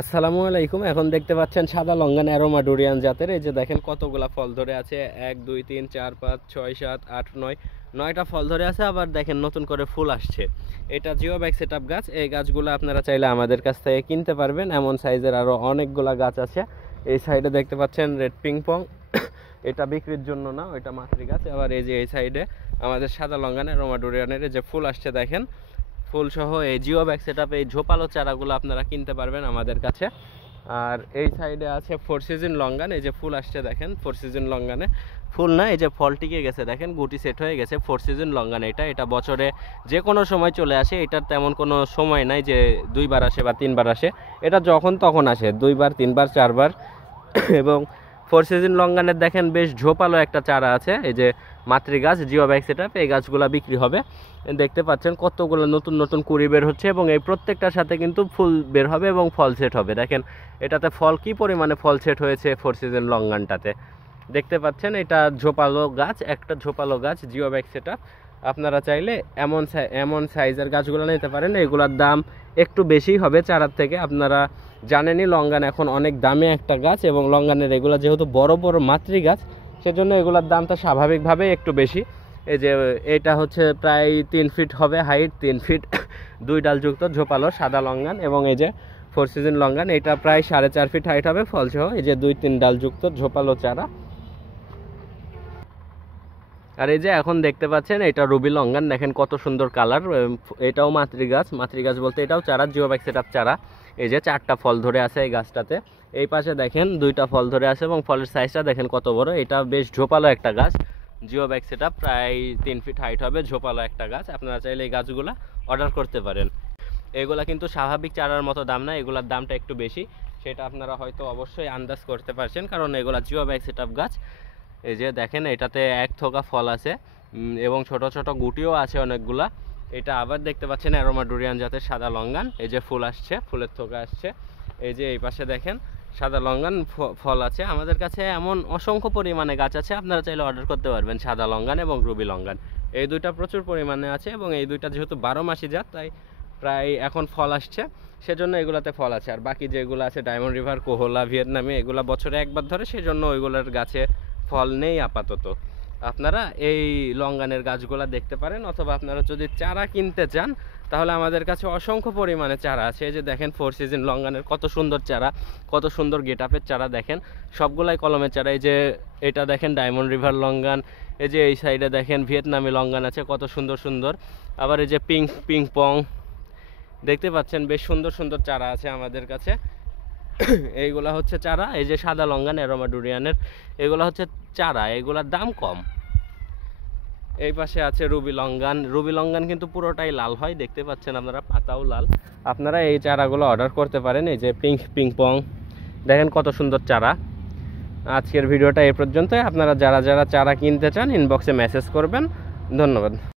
আসসালামু আলাইকুম। এখন দেখতে পাচ্ছেন সাদা লঙ্গান অ্যারোমা ডুরিয়ান জাতের। এই যে দেখেন কতগুলা ফল ধরে আছে, 1 2 3 4 5 6 7 8 9, 9টা ফল ধরে আছে। আবার দেখেন নতুন করে ফুল আসছে। এটা জিও ব্যাগ সেটআপ গাছ। এই গাছগুলো আপনারা চাইলে আমাদের কাছ থেকে কিনতে পারবেন। এমন সাইজের আরো অনেকগুলা গাছ আছে। এই সাইডে দেখতে পাচ্ছেন রেড পিংপং, এটা বিক্রির জন্য না, ওইটা মাতৃ গাছ। আবার এই যে এই সাইডে আমাদের সাদা লঙ্গান অ্যারোমা ডুরিয়ানের যে ফুল আসছে দেখেন, ফুল সহ এই জিও ব্যাগ সেটআপ এই ঝোপালো চারাগুলো আপনারা কিনতে পারবেন আমাদের কাছে। আর এই সাইডে আছে ফোর সিজন লঙ্গান। এই যে ফুল আসছে দেখেন, ফোর সিজন লঙ্গানে ফুল না, এই যে ফল টিকে গেছে দেখেন, গুটি সেট হয়ে গেছে। ফোর সিজন লঙ্গান এটা বছরে যে কোনো সময় চলে আসে। এটার তেমন কোনো সময় নাই যে 2বার আসে বা 3বার আসে। এটা যখন তখন আসে, 2বার 3বার 4বার। এবং ফোর সিজন লঙ্গানের দেখেন বেশ ঝোপালো একটা চারা আছে। এই যে মাতৃ গাছ জিও ব্যাগ সেটআপ, এই গাছগুলো বিক্রি হবে। দেখতে পাচ্ছেন কতগুলো নতুন নতুন কুড়ি বের হচ্ছে এবং এই প্রত্যেকটার সাথে কিন্তু ফুল বের হবে এবং ফল সেট হবে। দেখেন এটাতে ফল কি পরিমাণে ফল সেট হয়েছে ফোর সিজন লঙ্গানটাতে, দেখতে পাচ্ছেন। এটা ঝোপালো গাছ, একটা ঝোপালো গাছ জিও ব্যাগ সেটআপ। আপনারা চাইলে এমন সাইজের গাছগুলো নিতে পারেন। এগুলোর দাম একটু বেশি হবে চারার থেকে। আপনারা জানেনই লঙ্গান এখন অনেক দামে একটা গাছ, এবং লঙ্গানের এগুলো যেহেতু বড় বড় মাতৃ গাছ, সেজন্য এগুলোর দামটা স্বাভাবিকভাবে একটু বেশি। এই যে এটা হচ্ছে প্রায় 3 ফিট হবে হাইট, 3 ফিট 2 ডালযুক্ত ঝোপালো সাদা লঙ্গান। এবং এই যে ফোর সিজন লঙ্গান, এটা প্রায় 4.5 ফিট হাইট হবে ফলসহ। এই যে 2-3 ডালযুক্ত ঝোপালো চারা। আর এই যে এখন দেখতে পাচ্ছেন এটা রুবি লঙ্গান, দেখেন কত সুন্দর কালার। এটাও মাতৃ গাছ বলতে এটাও চারা, জিও ব্যাগ সেটআপ চারা। এই যে 4টা ফল ধরে আছে এই গাছটাতে। এই পাশে দেখেন 2টা ফল ধরে আছে এবং ফলের সাইজটা দেখেন কত বড়। এটা বেশ ঝোপালো একটা গাছ, জিও ব্যাগ সেটআপ, প্রায় 3 ফিট হাইট হবে, ঝোপালো একটা গাছ। আপনারা চাইলে এই গাছগুলা অর্ডার করতে পারেন। এগুলা কিন্তু স্বাভাবিক চারার মতো দাম না, এগুলার দামটা একটু বেশি। সেটা আপনারা হয়তো অবশ্যই আন্দাজ করতে পারছেন, কারণ এগুলা জিও ব্যাগ সেটআপ গাছ। এই যে দেখেন এটাতে 1 থোকা ফল আছে এবং ছোট ছোট গুটিও আছে অনেকগুলা। এটা আবার দেখতে পাচ্ছেন অ্যারোমা ডুরিয়ান জাতের সাদা লঙ্গান। এই যে ফুল আসছে, ফুলের থোকা আসছে। এই যে এই পাশে দেখেন সাদা লঙ্গান ফল আছে। আমাদের কাছে এমন অসংখ্য পরিমাণে গাছ আছে, আপনারা চাইলে অর্ডার করতে পারবেন। সাদা লঙ্গান এবং রুবি লঙ্গান এই দুইটা প্রচুর পরিমাণে আছে, এবং এই দুইটা যেহেতু 12 মাসি জাত, তাই প্রায় এখন ফল আসছে, সেজন্য এগুলাতে ফল আছে। আর বাকি যেগুলো আছে ডায়মন্ড রিভার, কোহলা, ভিয়েতনামি, এগুলা বছরে একবার ধরে, সেজন্য ওইগুলোর গাছে ফল নেই আপাতত। আপনারা এই লঙ্গানের গাছগুলা দেখতে পারেন, অথবা আপনারা যদি চারা কিনতে চান তাহলে আমাদের কাছে অসংখ্য পরিমাণে চারা আছে। এই যে দেখেন ফোর সিজন লঙ্গানের কত সুন্দর চারা, কত সুন্দর গেটআপের চারা, দেখেন সবগুলাই কলমের চারা। এই যে এটা দেখেন ডায়মন্ড রিভার লঙ্গান। এই যে এই সাইডে দেখেন ভিয়েতনামি লঙ্গান আছে, কত সুন্দর সুন্দর। আবার এই যে পিংপং দেখতে পাচ্ছেন, বেশ সুন্দর সুন্দর চারা আছে আমাদের কাছে। এইগুলা হচ্ছে চারা। এই যে সাদা লঙ্গান অ্যারোমা ডুরিয়ানের, এগুলা হচ্ছে চারা, এগুলার দাম কম। এই পাশে আছে রুবি লঙ্গান কিন্তু পুরোটাই লাল হয়, দেখতে পাচ্ছেন আপনারা, পাতাও লাল। আপনারা এই চারাগুলো অর্ডার করতে পারেন। এই যে পিংপং দেখেন কত সুন্দর চারা। আজকের ভিডিওটা এই পর্যন্তই। আপনারা যারা যারা চারা কিনতে চান ইনবক্সে মেসেজ করবেন। ধন্যবাদ।